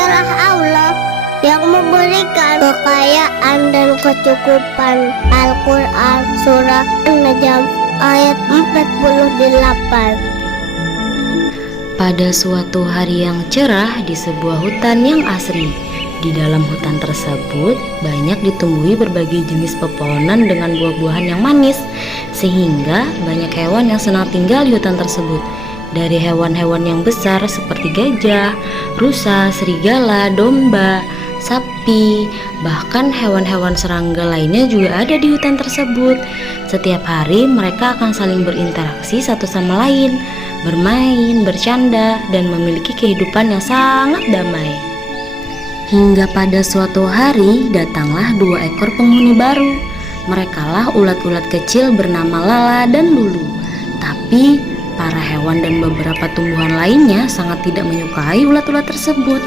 Dialah Allah yang memberikan kekayaan dan kecukupan. Al-Quran Surah An-Najm ayat 48. Pada suatu hari yang cerah di sebuah hutan yang asri. Di dalam hutan tersebut banyak ditumbuhi berbagai jenis pepohonan dengan buah-buahan yang manis, sehingga banyak hewan yang senang tinggal di hutan tersebut. Dari hewan-hewan yang besar seperti gajah, rusa, serigala, domba, sapi, bahkan hewan-hewan serangga lainnya juga ada di hutan tersebut. Setiap hari mereka akan saling berinteraksi satu sama lain, bermain, bercanda, dan memiliki kehidupan yang sangat damai. Hingga pada suatu hari datanglah 2 ekor penghuni baru. Merekalah ulat-ulat kecil bernama Lala dan Lulu. Tapi para hewan dan beberapa tumbuhan lainnya sangat tidak menyukai ulat-ulat tersebut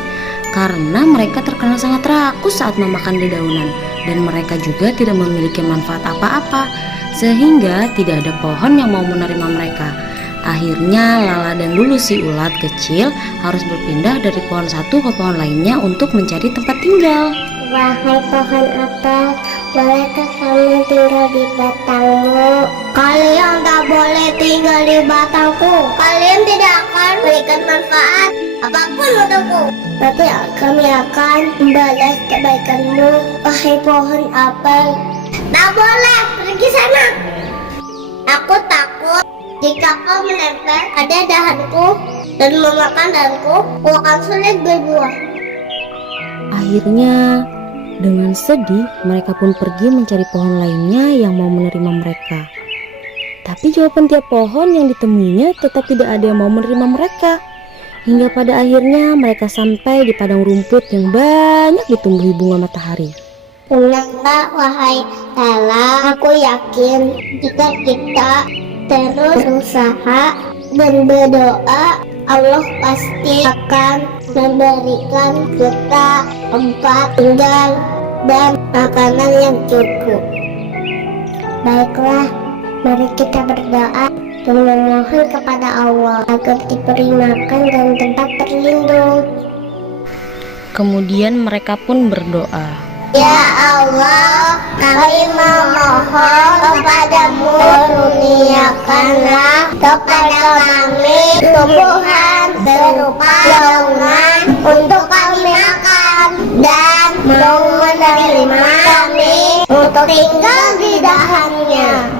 karena mereka terkenal sangat rakus saat memakan dedaunan, dan mereka juga tidak memiliki manfaat apa-apa, sehingga tidak ada pohon yang mau menerima mereka. Akhirnya Lala dan Lulu si ulat kecil harus berpindah dari pohon satu ke pohon lainnya untuk mencari tempat tinggal. Wahai pohon apel, bolehkah kami tinggal di batangmu? Kalian tak boleh tinggal di batangku. Kalian tidak akan berikan manfaat apapun untukku. Nanti kami akan membalas kebaikanmu. Wahai pohon apel, tak boleh pergi sana. Aku takut jika kau menempel pada dahanku dan memakan dahanku, aku akan sulit berbuah. Akhirnya dengan sedih mereka pun pergi mencari pohon lainnya yang mau menerima mereka. Tapi jawaban tiap pohon yang ditemuinya tetap tidak ada yang mau menerima mereka. Hingga pada akhirnya mereka sampai di padang rumput yang banyak ditumbuhi bunga matahari. Ingatlah wahai Lala, aku yakin jika kita terus berusaha dan berdoa, Allah pasti akan memberikan kita tempat tinggal dan makanan yang cukup. Baiklah, mari kita berdoa dan memohon kepada Allah agar diberi makan dan tempat berlindung. Kemudian mereka pun berdoa. Ya Allah, kami memohon kepadamu, kurniakanlah kepada kami tumbuhan berupa daungan untuk kami makan, dan mau menerima kami untuk tinggal di dahannya.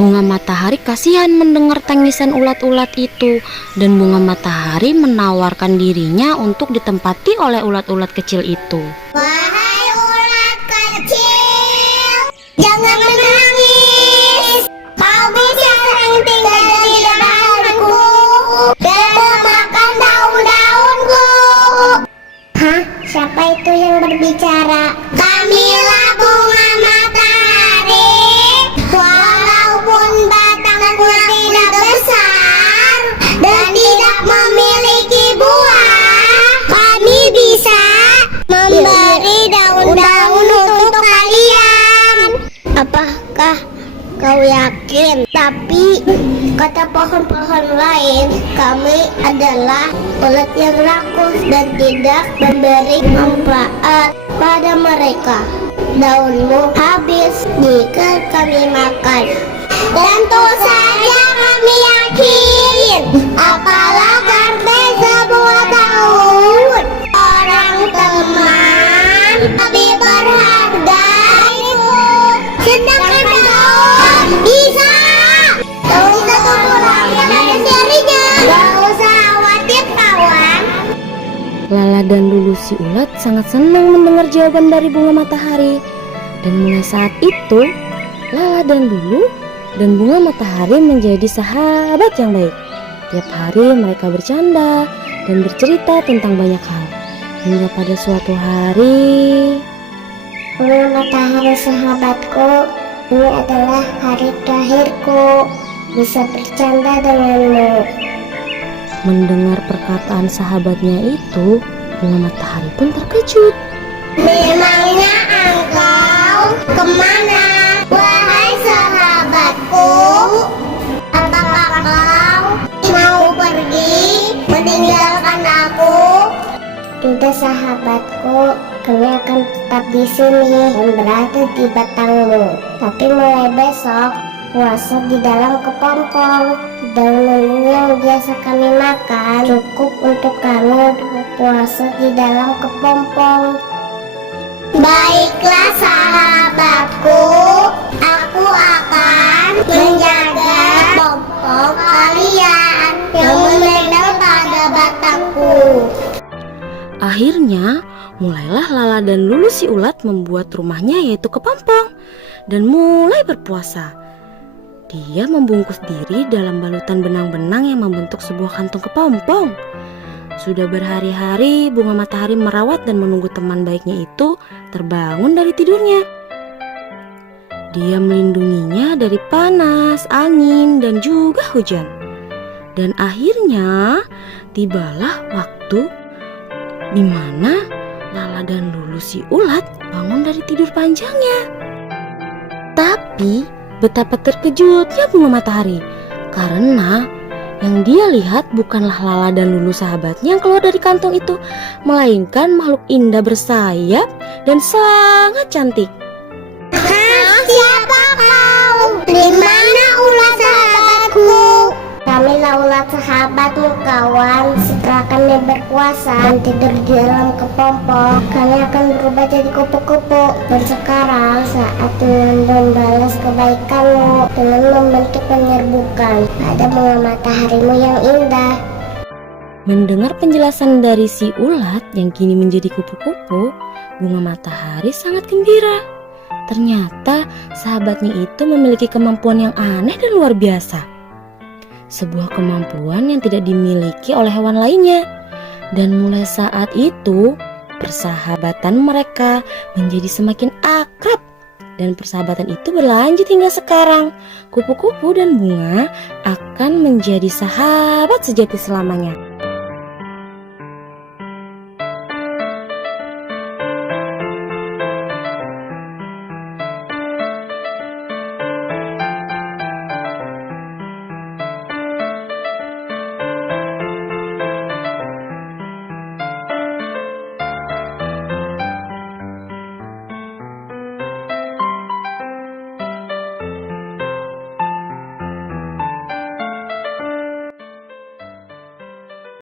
Bunga matahari kasihan mendengar tangisan ulat-ulat itu, dan bunga matahari menawarkan dirinya untuk ditempati oleh ulat-ulat kecil itu. Wahai ulat kecil, jangan menangis. Kau bisa tinggal di dahanku dan memakan daun-daunku. Hah? Siapa itu yang berbicara? Kamilah bunga matahari. Walaupun batangku tidak besar dan tidak memiliki buah, kami bisa memberi daun-daun untuk kalian. Apakah kau yakin? Tapi kata pohon-pohon lain, kami adalah ulat yang rakus dan tidak memberi manfaat pada mereka. Daunmu habis jika kami makan. Tentu saja kami yakin, apalah arti sebuah daun. Orang teman lebih berharga itu, sedangkan daun bisa. Daun satu kurang yang ada serinya. Gak usah khawatir kawan. Lala dan Lulu si ulat sangat senang mendengar jawaban dari bunga matahari. Dan mulai saat itu, Lala dan Lulu dan bunga matahari menjadi sahabat yang baik. Tiap hari mereka bercanda dan bercerita tentang banyak hal. Hingga pada suatu hari, Bunga matahari sahabatku, ini adalah hari terakhirku bisa bercanda denganmu. mendengar perkataan sahabatnya itu, bunga matahari pun terkejut. Memangnya engkau kemana, wahai sahabatku? Apakah kau mau pergi meninggalkan aku? Tidak sahabat. sahabatku, kami akan tetap di sini dan berada di batangmu. Tapi mulai besok, puasa di dalam kepompong. Daun yang biasa kami makan cukup untuk kami puasa di dalam kepompong. Baiklah sahabatku, aku akan menjaga kepompong kalian yang menempel pada batangku. Akhirnya, mulailah Lala dan Lulu si ulat membuat rumahnya yaitu kepompong dan mulai berpuasa. Dia membungkus diri dalam balutan benang-benang yang membentuk sebuah kantung kepompong. Sudah berhari-hari bunga matahari merawat dan menunggu teman baiknya itu terbangun dari tidurnya. Dia melindunginya dari panas, angin, dan juga hujan. Dan akhirnya tibalah waktu di mana Lala dan Lulu si ulat bangun dari tidur panjangnya. Tapi betapa terkejutnya bunga matahari karena yang dia lihat bukanlah Lala dan Lulu sahabatnya yang keluar dari kantung itu, melainkan makhluk indah bersayap dan sangat cantik. Siapa kau? Di mana ulat sahabatku? Kamilah ulat sahabatmu kawan. Setelah kami berpuasa dan tidur di dalam kepompong, kami akan berubah jadi kupu-kupu. Dan sekarang saatnya membalas kebaikanmu dengan membentuk penyerbukan pada bunga mataharimu yang indah. Mendengar penjelasan dari si ulat yang kini menjadi kupu-kupu, bunga matahari sangat gembira. Ternyata sahabatnya itu memiliki kemampuan yang aneh dan luar biasa. Sebuah kemampuan yang tidak dimiliki oleh hewan lainnya. Dan mulai saat itu, persahabatan mereka menjadi semakin akrab. Dan persahabatan itu berlanjut hingga sekarang. Kupu-kupu dan bunga akan menjadi sahabat sejati selamanya.